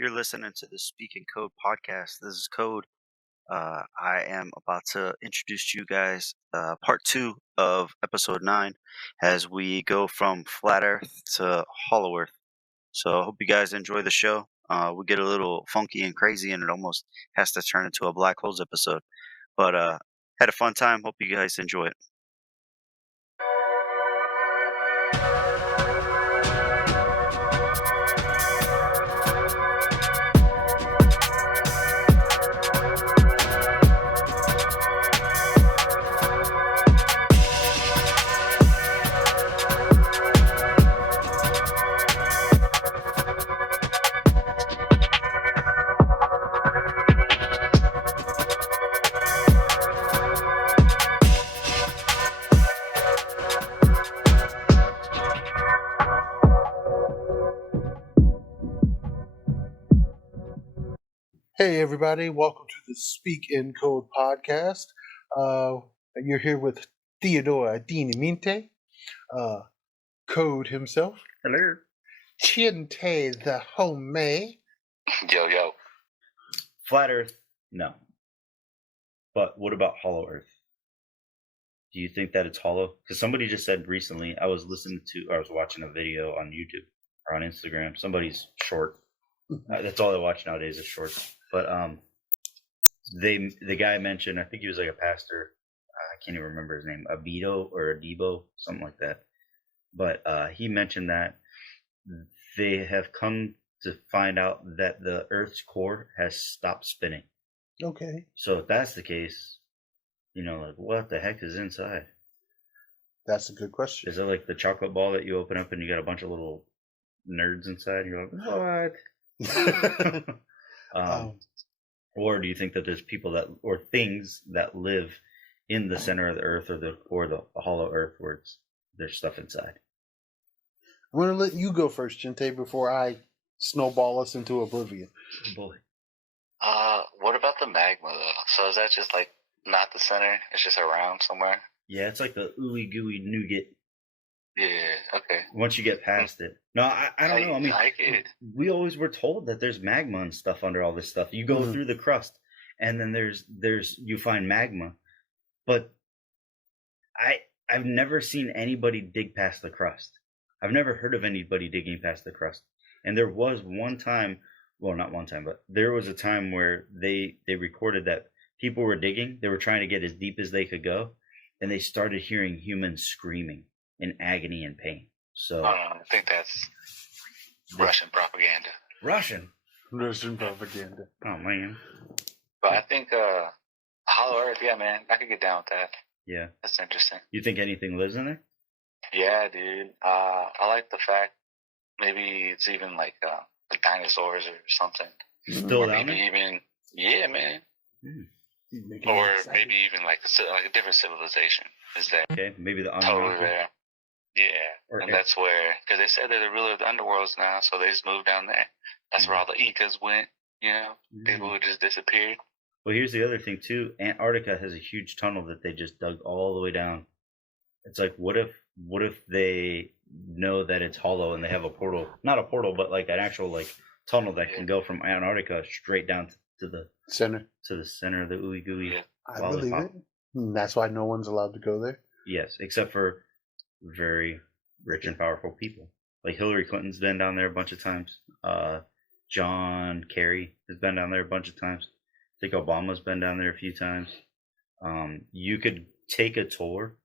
You're listening to the SpeakInC.O.A.D podcast. This is C.O.A.D. I am about to introduce you guys part 2 of episode 9 as we go from flat earth to hollow earth. So I hope you guys enjoy the show. We get a little funky and crazy and it almost has to turn into a black holes episode. But had a fun time. Hope you guys enjoy it. Hey everybody, welcome to the SpeakInCOAD podcast. You're here with Theodore Dynamite, C.O.A.D himself. Hello. Chente the homie. Yo. Flat earth, no. But what about hollow earth? Do you think that it's hollow? Because somebody just said recently, I was watching a video on YouTube or on Instagram. Somebody's short. That's all I watch nowadays is shorts. But the guy mentioned, I think he was like a pastor. I can't even remember his name, Abito or Adebo, something like that. But he mentioned that they have come to find out that the Earth's core has stopped spinning. Okay. So if that's the case, like what the heck is inside? That's a good question. Is it like the chocolate ball that you open up and you got a bunch of little nerds inside? You're like, what? Or do you think that there's people or things that live in the center of the earth or the hollow earth where there's stuff inside? I'm going to let you go first, Chente, before I snowball us into oblivion. Boy. What about the magma though? So is that just like not the center? It's just around somewhere? Yeah, it's like the ooey gooey nougat. Yeah, okay. Once you get past it. No, I don't know. I mean, we always were told that there's magma and stuff under all this stuff. You go through the crust, and then you find magma. But I've never seen anybody dig past the crust. I've never heard of anybody digging past the crust. And there was one time, well, not one time, but there was a time where they recorded that people were digging. They were trying to get as deep as they could go, and they started hearing humans screaming in agony and pain. So I think that's Russian propaganda. Russian propaganda. Oh man. But I think Hollow Earth, yeah, man, I could get down with that. Yeah, that's interesting. You think anything lives in there? Yeah, dude. I like the fact maybe it's even like dinosaurs or something. Still or down maybe there? even man. Or maybe even like a different civilization is there. Okay, maybe the totally underworld. there. Yeah, and that's where, because they said they're the ruler of the underworlds now, so they just moved down there. That's where all the Incas went, people who just disappeared. Well, here's the other thing too. Antarctica has a huge tunnel that they just dug all the way down. It's like, what if they know that it's hollow and they have a portal, not a portal, but like an actual like tunnel that can go from Antarctica straight down to the center of the ooey gooey. Yeah. I believe it. That's why no one's allowed to go there. Yes, except for very rich and powerful people. Like Hillary Clinton's been down there a bunch of times. John Kerry has been down there a bunch of times. I think Obama's been down there a few times. You could take a tour,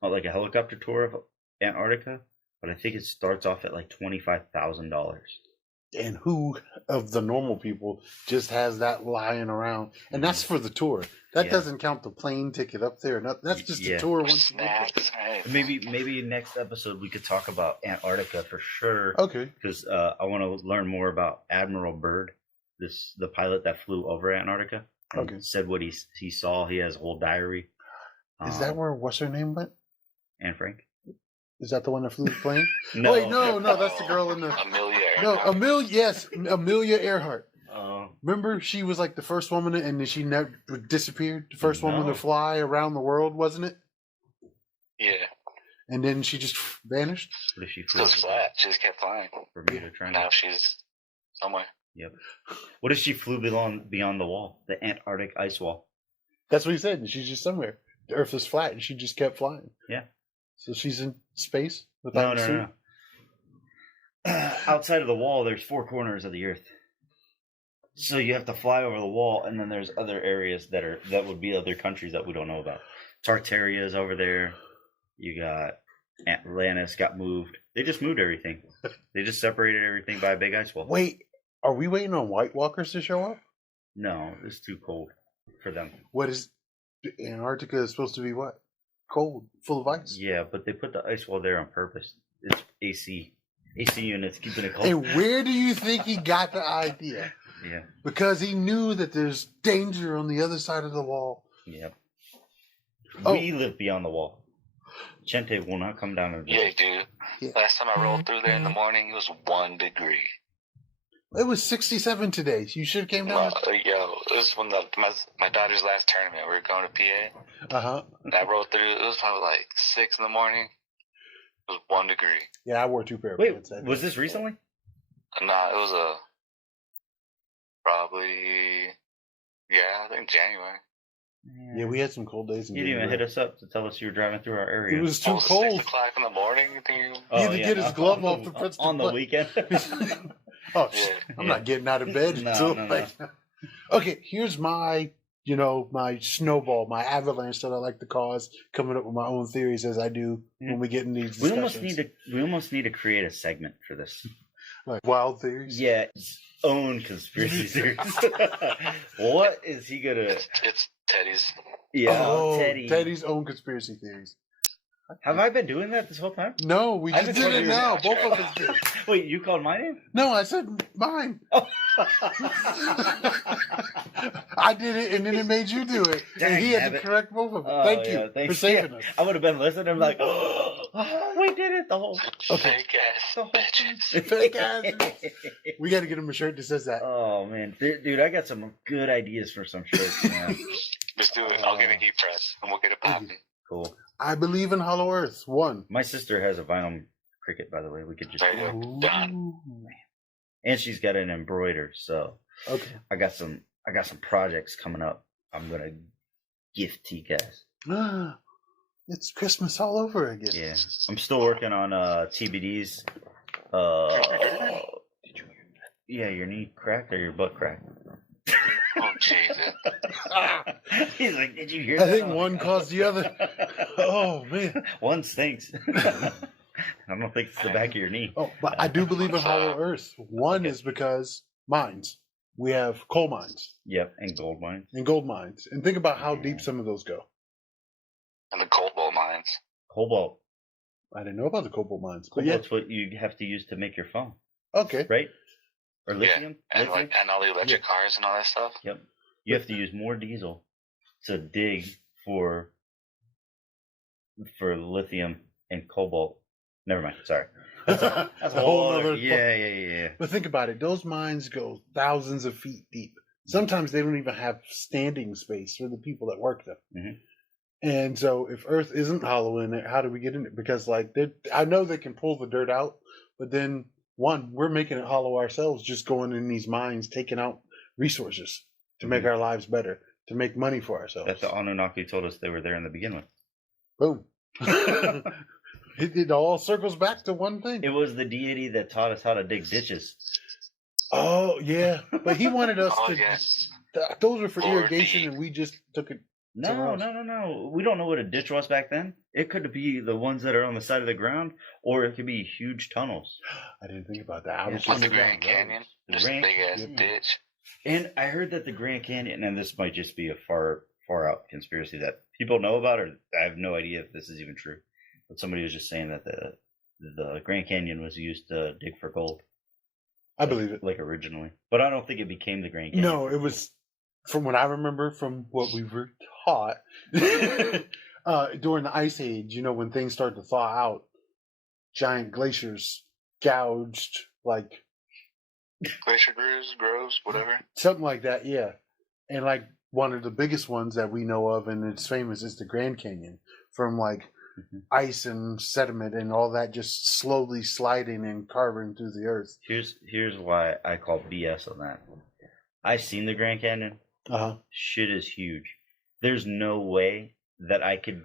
like a helicopter tour of Antarctica, but I think it starts off at like $25,000. And who of the normal people just has that lying around? And that's for the tour. That doesn't count the plane ticket up there. That's just the tour. Once Snacks. Maybe next episode we could talk about Antarctica for sure. Okay. Because I want to learn more about Admiral Byrd, the pilot that flew over Antarctica. And said what he saw. He has a whole diary. Is that where what's her name went? Anne Frank. Is that the one that flew the plane? No. Wait, no, that's the girl in the Amelia No, Earhart. Amelia Earhart. Remember, she was like the first woman, and then she never disappeared. The first woman to fly around the world, wasn't it? Yeah. And then she just vanished. But if she flew flat, she just kept flying. Bermuda Triangle. Now she's somewhere. Yep. What if she flew beyond the wall, the Antarctic ice wall? That's what he said. She's just somewhere. The Earth is flat, and she just kept flying. Yeah. So she's in space without a suit? No. Outside of the wall, there's 4 corners of the Earth. So you have to fly over the wall, and then there's other areas that would be other countries that we don't know about. Tartaria's over there. You got Atlantis got moved. They just moved everything. They just separated everything by a big ice wall. Wait, are we waiting on White Walkers to show up? No, it's too cold for them. What is Antarctica is supposed to be? What? Cold, full of ice. Yeah, but they put the ice wall there on purpose. It's AC units keeping it cold. And where do you think he got the idea? Yeah. Because he knew that there's danger on the other side of the wall. Yep. We live beyond the wall. Chente will not come down and visit. Yeah, dude. Yeah. Last time I rolled through there in the morning, it was 1 degree. It was 67 today. You should have came down. It was when my daughter's last tournament. We were going to PA. Uh-huh. And I rolled through. It was probably like 6 in the morning. It was 1 degree. Yeah, I wore 2 pair of pants. Wait, was this recently? Nah, it was probably, I think January. Yeah, we had some cold days. You didn't even hit us up to tell us you were driving through our area. It was too cold. 6 o'clock in the morning. He had to get his glove off the Princeton on the weekend. I'm not getting out of bed. No. Okay, here's my, my snowball, my avalanche that I like to cause, coming up with my own theories as I do when we get in these discussions. We almost need to create a segment for this. Like wild theories? Yeah, own conspiracy theories. What is he gonna? It's Teddy's. Yeah, Teddy's own conspiracy theories. Have I been doing that this whole time? No, we just did it now. Both of us did. Wait, you called my name? No, I said mine. Oh. I did it, and then it made you do it. Dang, and he had to correct both of them. Thank you for saving us. I would have been listening. I'm like, we did it. The whole fake ass bitches. Fake ass. We got to get him a shirt that says that. Oh man, dude, I got some good ideas for some shirts, man. Just do it. I'll get a heat press, and we'll get it popping. Cool. I believe in Hollow Earth. 1. My sister has a vinyl cricket, by the way. We could just done. And she's got an embroider, so okay. I got some projects coming up. I'm gonna gift to you guys. It's Christmas all over again. Yeah, I'm still working on TBD's. Did you hear that? Yeah, your knee cracked or your butt cracked? Oh Jesus! He's like, did you hear that? I think one caused the other. Oh man, one stinks. I don't think it's the back of your knee. Oh, but I do believe in Hollow Earth. One is because mines. We have coal mines. Yep, and gold mines. And think about how deep some of those go. And the cobalt mines. Cobalt. I didn't know about the cobalt mines. Cobalt's what you have to use to make your phone. Okay. Right? Or lithium? Yeah, and all the electric cars and all that stuff. Yep. You have to use more diesel to dig for lithium and cobalt. Never mind. Sorry. That's a whole other. Yeah. But think about it. Those mines go thousands of feet deep. Sometimes they don't even have standing space for the people that work them. Mm-hmm. And so if Earth isn't hollow in there, how do we get in it? Because I know they can pull the dirt out, but then we're making it hollow ourselves, just going in these mines, taking out resources to make our lives better, to make money for ourselves. That the Anunnaki told us they were there in the beginning. Boom. It all circles back to one thing. It was the deity that taught us how to dig ditches. Oh, yeah. But he wanted us to... Yes. Those were for irrigation, and we just took it... No. We don't know what a ditch was back then. It could be the ones that are on the side of the ground, or it could be huge tunnels. I didn't think about that. I was just the Grand Canyon. Just a big ass ditch. And I heard that the Grand Canyon, and this might just be a far out conspiracy that people know about, or I have no idea if this is even true. But somebody was just saying that the Grand Canyon was used to dig for gold. I believe it. Like originally. But I don't think it became the Grand Canyon. No, it was, from what I remember, from what we were taught, during the Ice Age, when things started to thaw out, giant glaciers gouged, like... Glacier groves, whatever. Something like that, yeah. And one of the biggest ones that we know of, and it's famous, is the Grand Canyon. From ice and sediment and all that just slowly sliding and carving through the earth. Here's why I call BS on that. I've seen the Grand Canyon. Shit is huge. There's no way that I could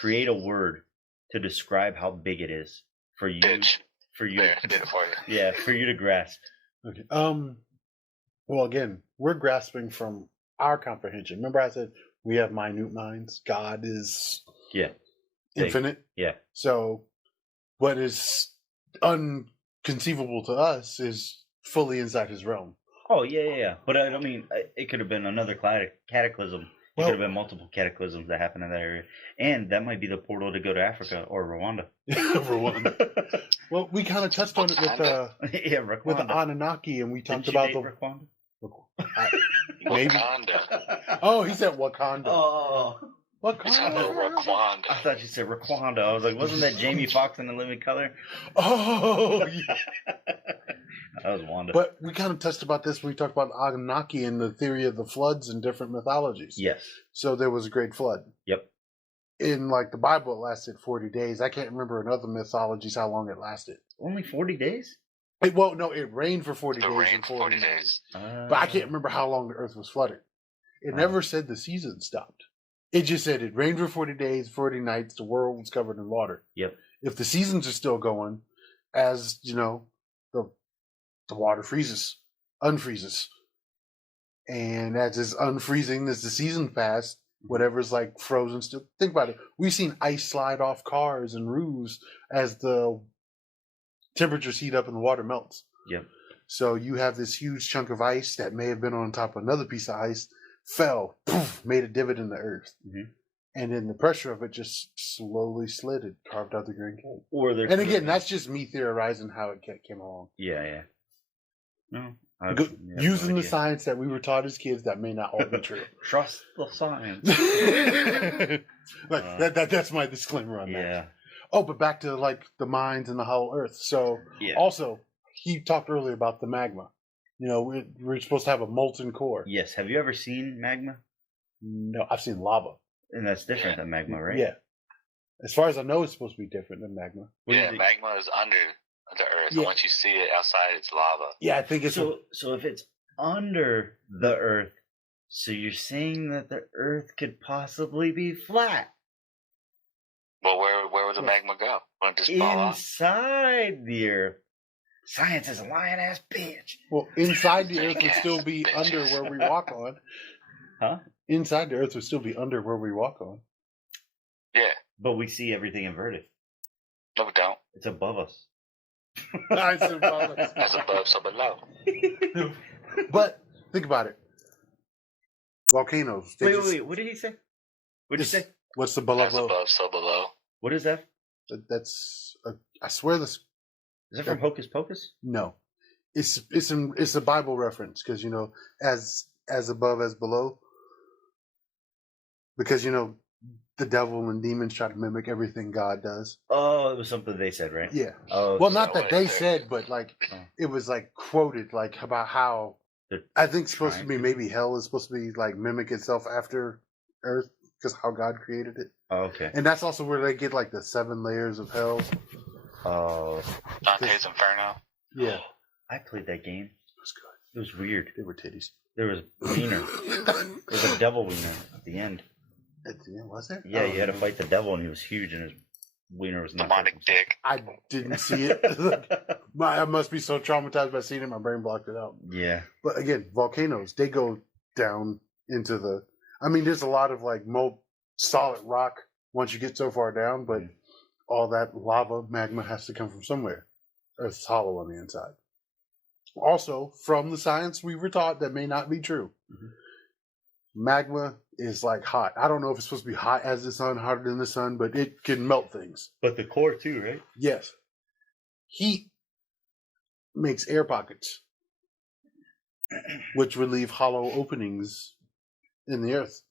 create a word to describe how big it is for you. For you to grasp. Okay. Well, again, we're grasping from our comprehension. Remember, I said we have minute minds. God is infinite. Yeah. So, what is unconceivable to us is fully inside His realm. Oh yeah. But I mean, it could have been another cataclysm. It could have been multiple cataclysms that happened in that area, and that might be the portal to go to Africa or Rwanda. Rwanda. Well, we kind of touched on it with the Anunnaki, and we talked about the Rwanda. maybe. Wakanda. Oh, he said Wakanda. Oh, Wakanda. I thought you said Rwanda. I was like, wasn't that Jamie Foxx in The Living Color? Oh, yeah. That was Wanda. But we kind of touched about this when we talked about Anunnaki and the theory of the floods in different mythologies. Yes. So there was a great flood. Yep. In like the Bible, it lasted 40 days. I can't remember in other mythologies how long it lasted. Only 40 days? It rained for 40 days. It rained for 40 days. But I can't remember how long the earth was flooded. It never said the season stopped. It just said it rained for 40 days, 40 nights, the world was covered in water. Yep. If the seasons are still going, as you know, the water unfreezes. And as it's unfreezing, as the season passed, whatever's like frozen still. Think about it. We've seen ice slide off cars and roofs as the temperatures heat up and the water melts. Yep. So you have this huge chunk of ice that may have been on top of another piece of ice, fell, poof, made a divot in the earth. And then the pressure of it just slowly slid and carved out the Grand Canyon. And again, that's just me theorizing how it came along. Yeah. No. Using the science that we were taught as kids that may not all be true. Trust the science. That's my disclaimer on that. Yeah. Oh, but back to like the mines and the hollow earth. So also, he talked earlier about the magma. You know, we're supposed to have a molten core. Yes. Have you ever seen magma? No, I've seen lava. And that's different than magma, right? Yeah. As far as I know, it's supposed to be different than magma. Magma is under the earth. And once you see it outside, it's lava. Yeah, I think it's... So if it's under the earth, so you're saying that the earth could possibly be flat? Well, where would the magma go? Wouldn't it just fall off? Inside the earth. Science is a lying-ass bitch. Well, inside the earth would still be under where we walk on. Huh? Inside the earth would still be under where we walk on. Yeah. But we see everything inverted. No, we don't. It's above us. It's above us. As above, so below. But think about it. Volcanoes. Wait. What did he say? What did you say? What's the below? As above, so below. What is that? That's. I swear this. Is that from Hocus Pocus? No, it's a Bible reference because you know as above as below. Because you know the devil and demons try to mimic everything God does. Oh, it was something they said, right? Yeah. Oh, well, not that they said, but like it was like quoted, like about how I think it's supposed to be maybe hell is supposed to be like mimic itself after Earth because how God created it. Oh, okay. And that's also where they get like the 7 layers of hell. Oh. Dante's Inferno. Yeah. I played that game. It was good. It was weird. They were titties. There was a wiener. There was a devil wiener at the end. At the end, was there? Yeah, you had to fight the devil, and he was huge, and his wiener was not. Demonic dick. I didn't see it. I must be so traumatized by seeing it, my brain blocked it out. Yeah. But again, volcanoes, they go down into the... I mean, there's a lot of like solid rock once you get so far down, but all that lava, magma has to come from somewhere. Earth's hollow on the inside. Also, from the science we were taught that may not be true, magma is like hot. I don't know if it's supposed to be hot as the sun, hotter than the sun, but it can melt things. But the core too, right? Yes. Heat makes air pockets, which would leave hollow openings in the earth.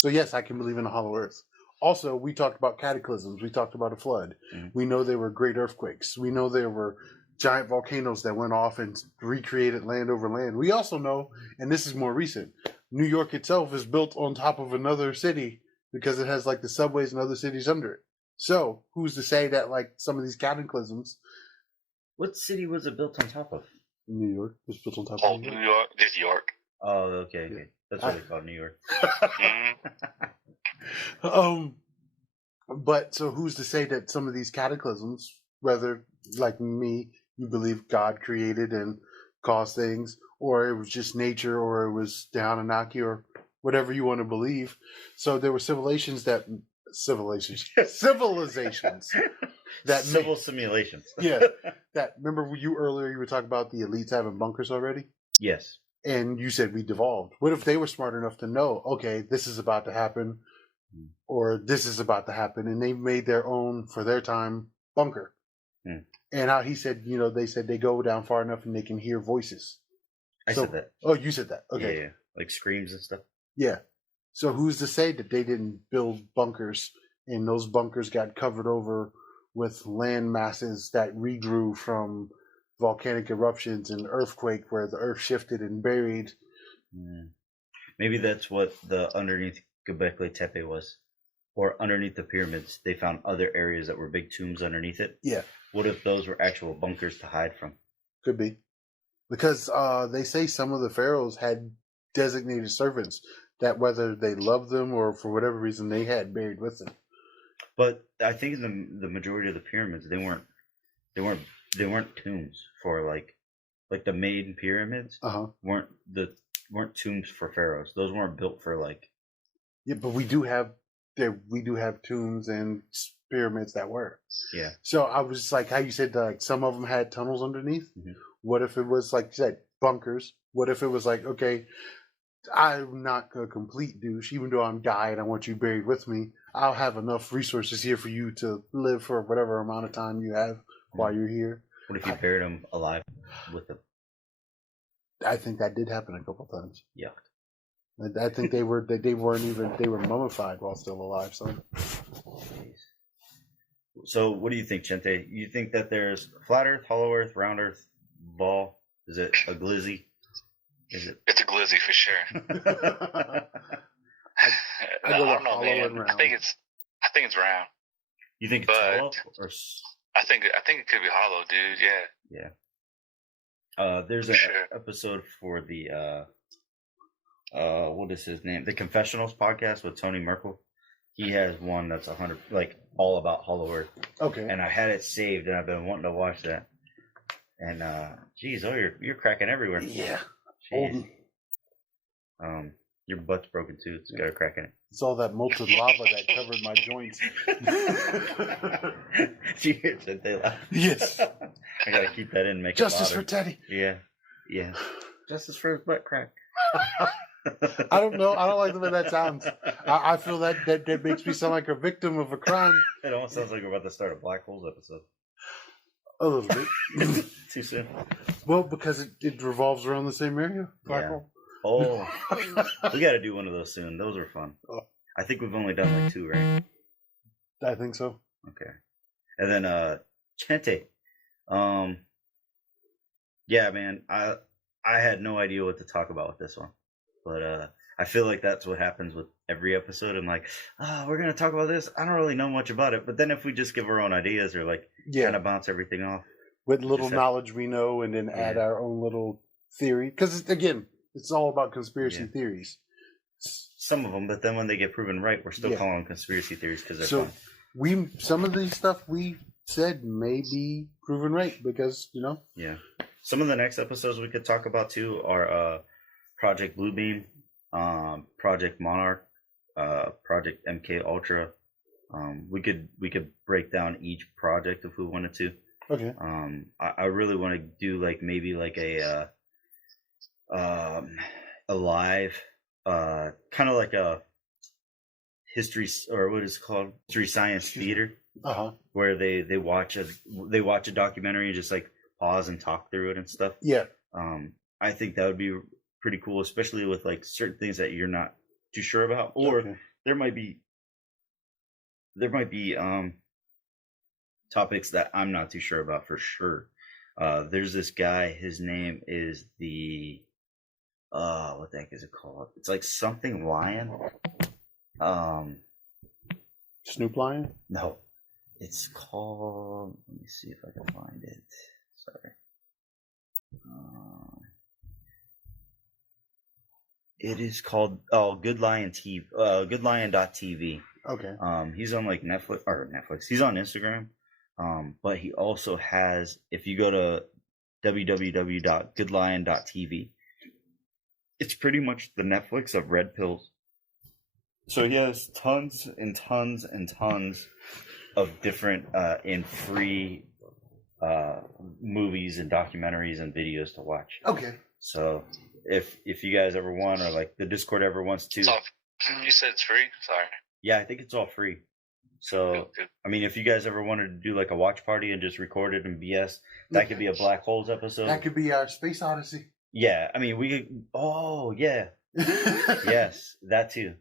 So yes, I can believe in a hollow earth. Also, we talked about cataclysms. We talked about a flood. We know there were great earthquakes. We know there were giant volcanoes that went off and recreated land over land. We also know, and this is more recent, New York itself is built on top of another city because it has like the subways and other cities under it. So who's to say that like some of these cataclysms? What city was it built on top of? New York was built on top of New York. This York. Oh, okay. Yeah. That's what they call New York. But so who's to say that some of these cataclysms, whether like me, you believe God created and caused things, or it was just nature, or it was the Anunnaki, or whatever you want to believe. So there were civilizations that civil simulations. Yeah. That remember you earlier you were talking about the elites having bunkers already? Yes. And you said we devolved. What if they were smart enough to know, okay, this is about to happen, or this is about to happen, and they made their own, for their time, bunker. And how he said, they said they go down far enough and they can hear voices. I said that. Oh, you said that. Okay. Yeah. Like screams and stuff. Yeah. So who's to say that they didn't build bunkers and those bunkers got covered over with land masses that regrew from volcanic eruptions and earthquake where the earth shifted and buried? Maybe that's what the underneath Göbekli Tepe was. Or underneath the pyramids, they found other areas that were big tombs underneath it. Yeah. What if those were actual bunkers to hide from? Could be. Because they say some of the pharaohs had designated servants that whether they loved them or for whatever reason they had buried with them. But I think in the majority of the pyramids, they weren't tombs for like the main pyramids weren't tombs for pharaohs. Those weren't built for like. Yeah, but we do have tombs and pyramids that were. Yeah. So I was just like how you said like some of them had tunnels underneath. What if it was like you said bunkers? What if it was like, okay, I'm not a complete douche, even though I'm dying, I want you buried with me. I'll have enough resources here for you to live for whatever amount of time you have while you're here. What if you buried them alive with them? I think that did happen a couple times. Yeah. I think they were mummified while still alive. So what do you think, Chente? You think that there's flat Earth, hollow Earth, round Earth, ball? Is it a Glizzy? It's a Glizzy for sure. I don't know, man. I think it's round. You think it's hollow? Or... I think it could be hollow, dude. Yeah. Yeah. There's an episode for the what is his name? The Confessionals podcast with Tony Merkel. He has one that's 100 like all about hollow Earth. Okay. And I had it saved, and I've been wanting to watch that. And geez, you're cracking everywhere. Yeah. Jeez. Your butt's broken too. It's got a crack in it. It's all that molten lava that covered my joints. Did you hear Chente laugh? Yes. I gotta keep that in and make Justice it for Teddy. Yeah. Justice for his butt crack. I don't know. I don't like the way that sounds. I feel that makes me sound like a victim of a crime. It almost sounds like we're about to start a Black Holes episode. A little bit. Too soon. Well, because it revolves around the same area. Black hole. Oh, we got to do one of those soon. Those are fun. Oh. I think we've only done like 2, right? I think so. Okay. And then Chente. Yeah, man. I had no idea what to talk about with this one. But I feel like that's what happens with every episode. I'm like, we're going to talk about this. I don't really know much about it. But then if we just give our own ideas or like kind of bounce everything off. With little knowledge we know and then add our own little theory. Because, again, it's all about conspiracy theories. Some of them, but then when they get proven right, we're still calling them conspiracy theories because they're fun. Some of the stuff we said may be proven right because, Yeah. Some of the next episodes we could talk about, too, are Project Bluebeam, Project Monarch, Project MK Ultra. We could break down each project if we wanted to. Okay. I really want to do maybe a live, kind of like a history or what is it called, history science theater, where they watch a documentary and just pause and talk through it and stuff. Yeah. I think that would be pretty cool, especially with certain things that you're not too sure about, or there might be topics that I'm not too sure about for sure. There's this guy, his name is what the heck is it called? It's something lion. Snoop Lion? No. It's called. Let me see if I can find it. Sorry. It is called Good Lion TV. GoodLion.tv. Okay. He's on like Netflix. He's on Instagram. But he also has. If you go to www.goodlion.tv, it's pretty much the Netflix of red pills. So he has tons and tons and tons of different in free movies and documentaries and videos to watch. Okay. So if you guys ever want, or like the Discord ever wants to, you said it's free. Sorry. Yeah, I think it's all free. So good. I mean, if you guys ever wanted to do like a watch party and just record it and BS, that could be a Black Holes episode. That could be our Space Odyssey. Yeah, I mean we could. Oh yeah, yes, that too.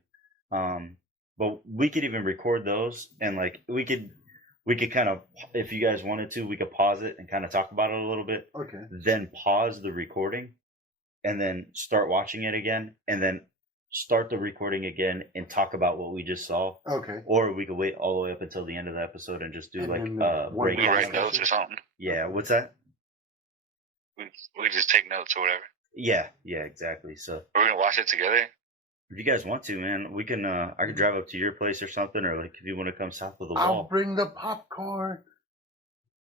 But we could even record those, and like we could kind of, if you guys wanted to, we could pause it and kind of talk about it a little bit. Okay. Then pause the recording, and then start watching it again, and then start the recording again and talk about what we just saw. Okay. Or we could wait all the way up until the end of the episode and just do write notes or something. Yeah. What's that? We just take notes or whatever. Yeah, exactly. So we're gonna watch it together. If you guys want to, man, we can. I could drive up to your place or something, or like if you want to come south of the wall. I'll bring the popcorn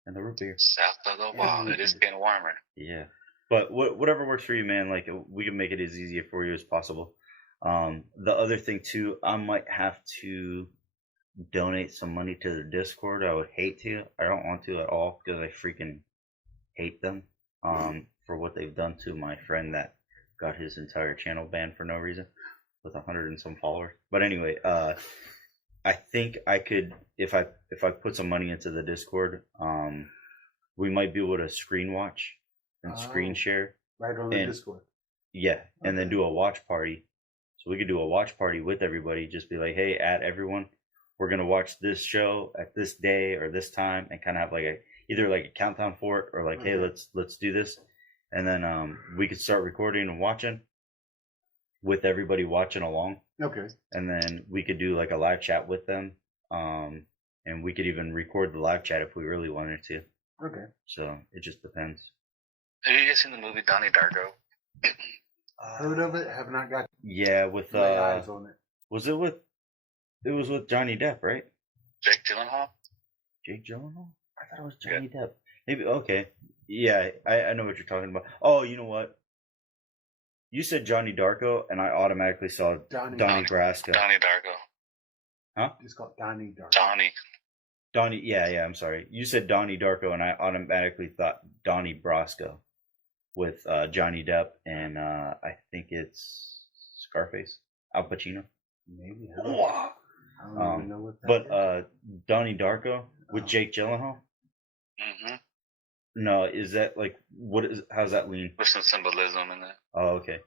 and the root beer. South of the wall. It is getting warmer. Yeah, but whatever works for you, man. Like we can make it as easy for you as possible. The other thing too, I might have to donate some money to the Discord. I would hate to. I don't want to at all because I freaking hate them. For what they've done to my friend that got his entire channel banned for no reason with 100 and some followers. But anyway, I think I could, if I put some money into the Discord, we might be able to screen watch and screen share right on the Discord. Yeah, and then do a watch party. So we could do a watch party with everybody. Just be like, hey, add everyone. We're gonna watch this show at this day or this time, and kind of have like either like a countdown for it, or like, hey, let's do this, and then we could start recording and watching with everybody watching along. Okay. And then we could do like a live chat with them, and we could even record the live chat if we really wanted to. Okay. So it just depends. Have you guys seen the movie Donnie Darko? Heard of it? Have not got. Yeah, with eyes on it. Was it with? It was with Johnny Depp, right? Jake Gyllenhaal. Jake Gyllenhaal? I thought it was Johnny Depp. Maybe. Okay. Yeah, I know what you're talking about. Oh, you know what? You said Johnny Darko, and I automatically saw Donnie Brasco. Donnie Darko. Huh? It's called Donnie Darko. Donnie. Yeah. I'm sorry. You said Donnie Darko, and I automatically thought Donnie Brasco with Johnny Depp, and I think it's Scarface, Al Pacino. Maybe. I don't even know what that is. Donnie Darko with Jake Gyllenhaal. Mm-hmm. No, is that like how's that lean? There's some symbolism in that. Oh, okay.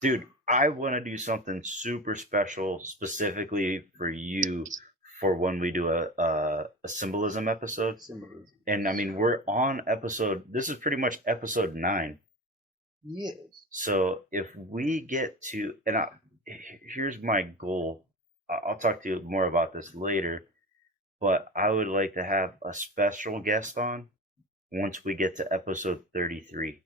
Dude, I want to do something super special specifically for you for when we do a symbolism episode. And I mean, we're on this is pretty much episode 9. Yes. So if we get to, and here's my goal. I'll talk to you more about this later, but I would like to have a special guest on once we get to episode 33.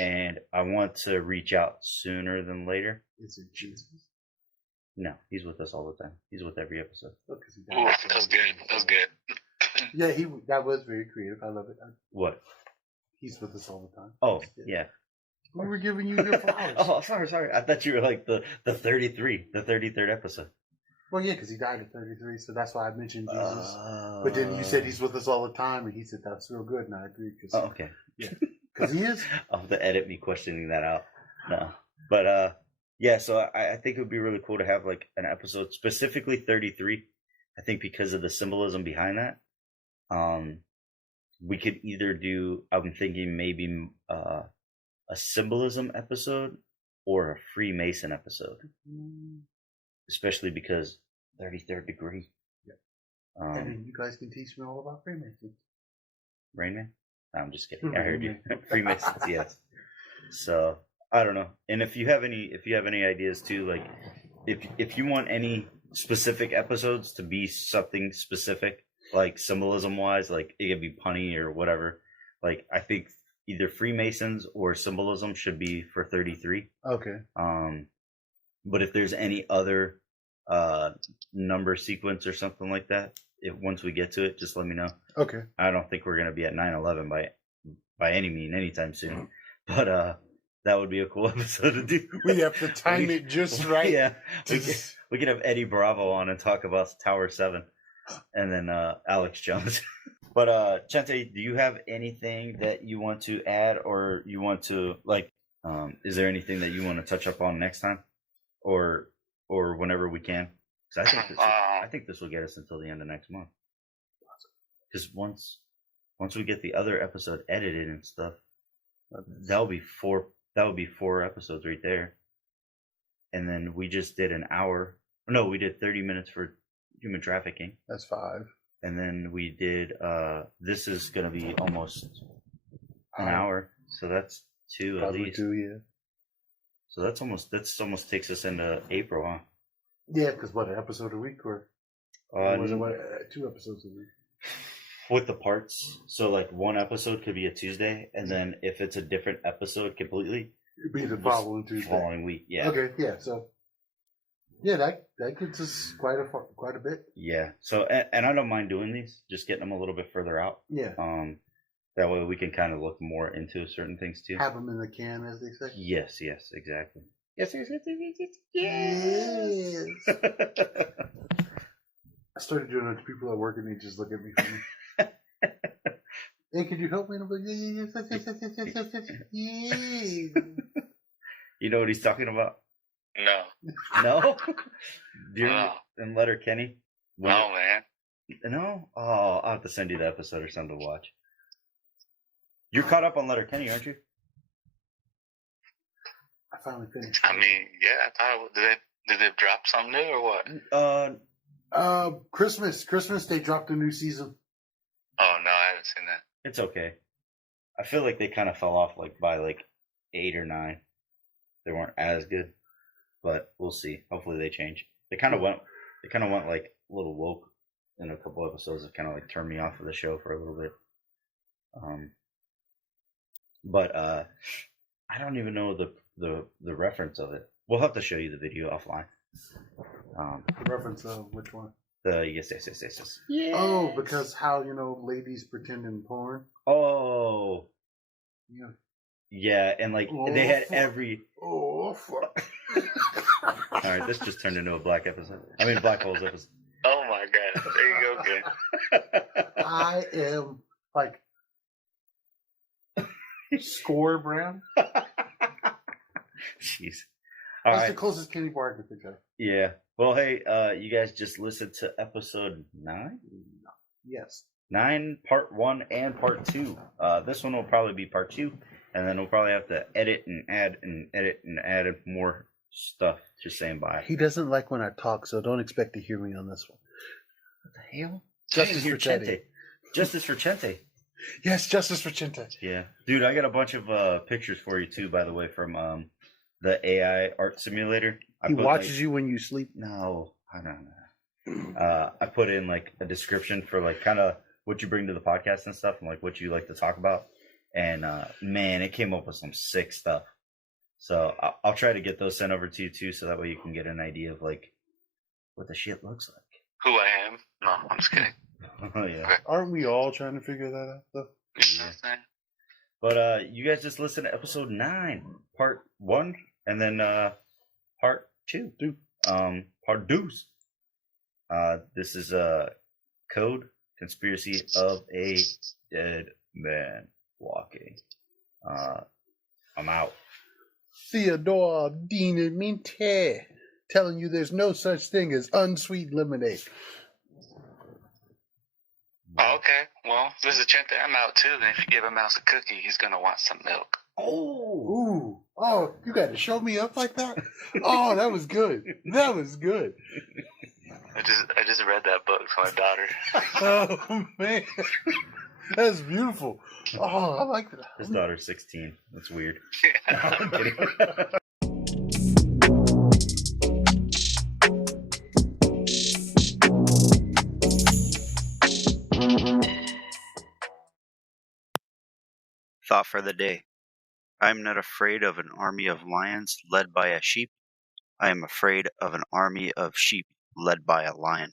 And I want to reach out sooner than later. Is it Jesus? No, he's with us all the time. He's with every episode. That's good. Yeah, that was very creative. I love it. What? He's with us all the time. Oh, yeah. We were giving you your flowers. Oh, sorry. I thought you were like the 33rd episode. Well, yeah, because he died at 33, so that's why I mentioned Jesus. But then you said he's with us all the time, and he said that's real good, and I agree. Okay. Yeah, because he is. I'll have to edit me questioning that out. No, but yeah. So I think it would be really cool to have like an episode specifically 33. I think because of the symbolism behind that, we could either do. I'm thinking maybe a symbolism episode or a Freemason episode. Especially because 33rd degree. Yeah. And you guys can teach me all about Freemasons. Rain Man? No, I'm just kidding. I heard you. Freemasons, yes. So I don't know. And if you have any ideas too, like if you want any specific episodes to be something specific, like symbolism wise, like it could be punny or whatever. Like I think either Freemasons or symbolism should be for 33. Okay. But if there's any other number sequence or something like that, if once we get to it, just let me know. Okay. I don't think we're gonna be at 9/11 by any mean anytime soon, but that would be a cool episode to do. We have to time it just right. Yeah, we could have Eddie Bravo on and talk about Tower 7, and then Alex Jones. But Chente, do you have anything that you want to add, or you want to like? Is there anything that you want to touch up on next time, or whenever we can? Because I think this will get us until the end of next month. Because once we get the other episode edited and stuff, that would be 4 episodes right there. And then we just did an hour. No, we did 30 minutes for human trafficking. That's 5. And then we did this is gonna be almost an hour, so that's 2 Probably at least. 2, yeah. So that's almost takes us into April, huh? Yeah, because what, an episode a week, or was it 2 episodes a week? With the parts, so like one episode could be a Tuesday, and then if it's a different episode completely, it'd be the following Tuesday, following week. Yeah. Okay. Yeah. So. Yeah, that gets us quite a bit. Yeah. So and I don't mind doing these, just getting them a little bit further out. Yeah. That way we can kind of look more into certain things too. Have them in the can, as they say. Yes. Yes. Exactly. Yes. I started doing it to people at work, and they just look at me funny. Hey, could you help me? And I'm like, yeah. You know what he's talking about? No. No? Dear and Letter Kenny? No, man. No? Oh, I'll have to send you the episode or something to watch. You're caught up on Letter Kenny, aren't you? I finally finished. I mean, yeah, I thought, did they drop something new or what? Christmas, they dropped a new season. Oh, no, I haven't seen that. It's okay. I feel like they kind of fell off by 8 or 9. They weren't as good. But we'll see. Hopefully they change. They kind of went like a little woke in a couple episodes that kind of like turned me off of the show for a little bit. But I don't even know the reference of it. We'll have to show you the video offline. The reference of which one? The yes. Yes. Oh, because how ladies pretend in porn. Oh. Yeah. Yeah, and they had every. Oh fuck. All right, this just turned into a black holes episode. Oh my god! There you go, again. I am like score brown. Jeez. That's the closest candy bar I could think of. Yeah. Well, hey, you guys just listened to episode 9. Yes. 9, part 1 and part 2. This one will probably be part 2. And then we'll probably have to edit and add more stuff. Just saying bye. He doesn't like when I talk, so don't expect to hear me on this one. What the hell? Justice for Chente. Justice for Chente. Yes, justice for Chente. Yeah. Dude, I got a bunch of pictures for you too, by the way, from the AI art simulator. He watches you when you sleep? No, I don't know. I put in a description for kind of what you bring to the podcast and stuff, and what you like to talk about. And man, it came up with some sick stuff. So I'll try to get those sent over to you too, so that way you can get an idea of what the shit looks like. Who I am? No, I'm just kidding. Oh yeah. Okay. Aren't we all trying to figure that out though? Yeah. But you guys just listened to episode 9, part 1, and then part 2. Part 2. This is COAD, Conspiracy of a Dead Man Walking. I'm out. Theodore Dynamite telling you there's no such thing as unsweet lemonade. Oh, okay. Well, this is Chente. I'm out too. Then if you give a mouse a cookie, he's gonna want some milk. Oh, you got to show me up like that? Oh, that was good. That was good. I just read that book for my daughter. Oh man, that's beautiful. Oh, I like that. His daughter's 16. That's weird. Yeah. No, I'm kidding. Thought for the day. I am not afraid of an army of lions led by a sheep. I am afraid of an army of sheep led by a lion.